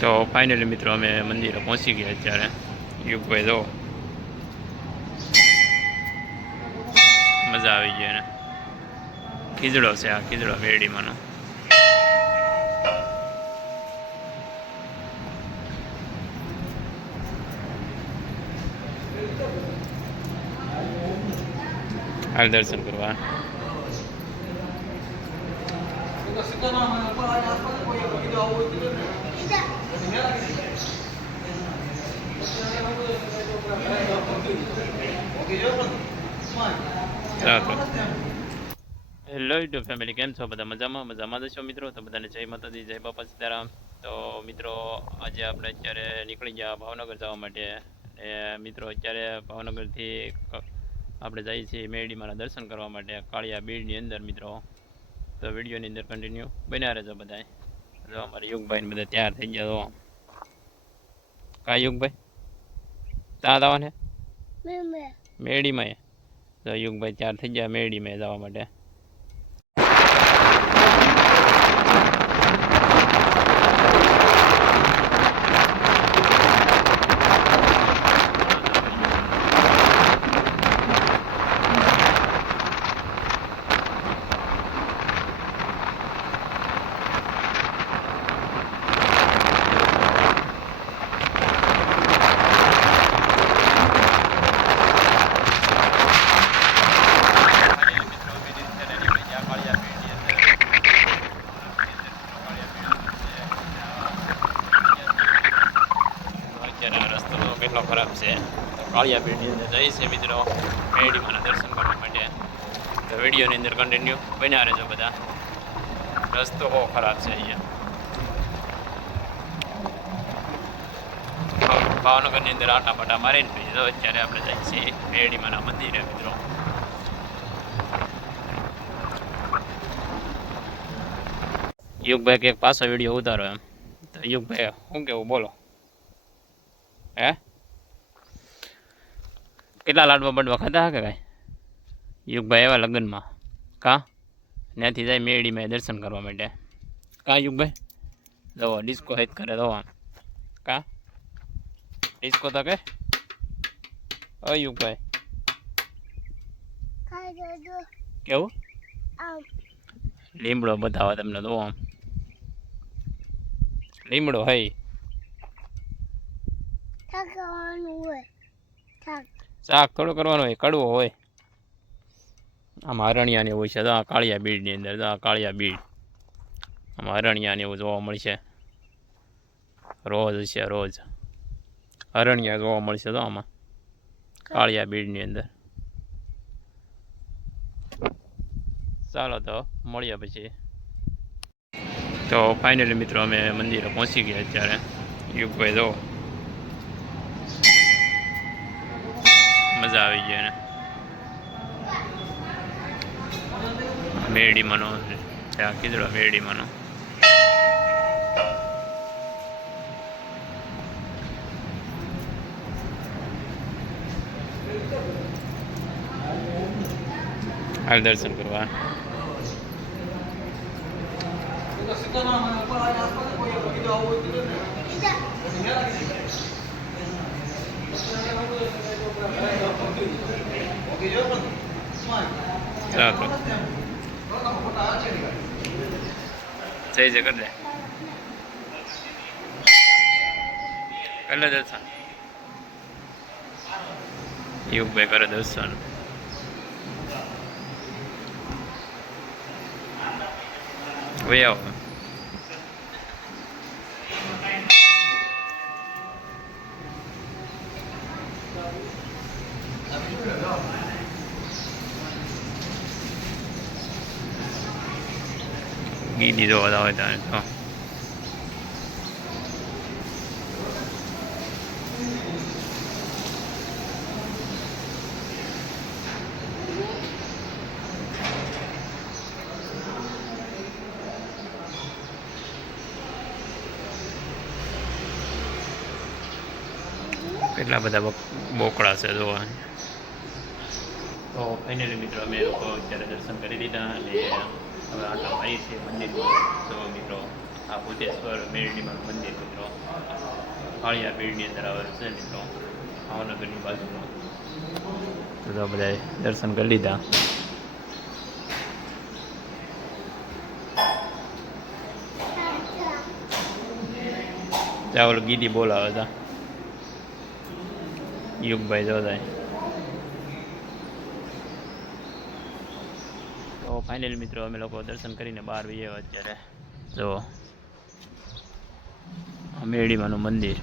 તો ફાઇનલી મિત્રો અમે મંદિરે પહોંચી ગયા અત્યારે. યુગભાઈ જો. મજા આવી ગઈ એને. ખીજડો છે આ, ખીજડો વેડીમાંનો હાલ દર્શન કરવા. ચાલો હેલો યુટ્યુબ ફેમિલી કેમ છો? બધા મજામાં? મજામાં છો મિત્રો? તો બધાને જય માતાજી, જય બાપા સીતારામ. તો મિત્રો, આજે આપણે અત્યારે નીકળી ગયા ભાવનગર જવા માટે. એ મિત્રો, અત્યારે ભાવનગરથી આપણે જઈએ છીએ મેરડીમાના દર્શન કરવા માટે, કાળિયા બીડની અંદર, મિત્રો. તો વિડીયોની અંદર કન્ટિન્યુ બન્યા રહેજો બધા જો અમારે યુગભાઈને બધા તૈયાર થઈ ગયા તો યુગભાઈ ત્યાં જવાનું છે એ? તો યુગભાઈ તૈયાર થઈ ગયા મેરડીમાં જવા માટે અત્યારે આ રસ્તો તો કેટલો ખરાબ છે. તો કાળિયા પીરની અંદર જઈએ છે મિત્રો. મેરડીમાના દર્શન કરવા માટે. તો વિડીયોની અંદર કન્ટિન્યુ બન્યા રહેજો બધા. રસ્તો બહુ ખરાબ છે અહીંયા. ભાવ- ભાવનગરની અંદર આટા પાટા મારીને પછી તો અત્યારે આપણે જઈએ છીએ મેરડીમાના મંદિરે મિત્રો. યુગભાઈ એક પાછો વીડિયો ઉતારો એમ. તો યુગભાઈ, શું કેવું બોલો? હે? કેટલા લાડવા બડવા ખાતા કે કાંઈ? યુગભાઈ એવા લગ્નમાં. કા? ત્યાંથી જાય મેળીમાં દર્શન કરવા માટે. કા યુગભાઈ? જવો ડિસ્કો હેત કરે આમ. કા? ડિસ્કો તો કે? ઓ યુગભાઈ. કેવું? લીમડો બતાવો તમને તો આમ. લીમડો હઈ. શાક થોડું કરવાનું હોય, કડવો હોય. આમાં અરણિયાને એવું છે, તો કાળિયા બીડની અંદર દા કાળિયા બીડ. આમાં અરણિયાને એવું જોવા મળશે. રોજ છે, રોજ. અરણિયા જોવા મળશે તો આમાં, કાળિયા બીડની અંદર. ચાલો તો મળ્યા પછી. તો ફાઇનલી મિત્રો, અમે મંદિરે પહોંચી ગયા અત્યારે. યુગભાઈ, જો. મજા આવી ગઈ એને. મેરડીમાંનો ત્યાં કીધડો મનો હાલ દર્શન કરવા. ચાલો. જય જય કરી લે કરી લે દર્શન યુગભાઈ કરે દર્શન. હવે આવો ગી દીધો વધારે ત્યારે તો કેટલા બધા બક- બોકડા છે જોવા તો ફાઇનલી મિત્રો અમે લોકો અત્યારે દર્શન કરી દીધા અને હવે આ તો છે મંદિરમાં તો મિત્રો, આ ભૂતેશ્વર મેરડીમાં મંદિર મિત્રો. કાળિયા પીરની અંદર આવેલું છે મિત્રો. ભાવનગરની બાજુમાં. તો બધા દર્શન કરી લીધા. ચાવલ ગીધી બોલાવે હતા યુગભાઈ જોધાય ફાઇનલી મિત્રો અમે લોકો દર્શન કરીને બહાર જઈએ અત્યારે. જો મેરડીમાનું મંદિર.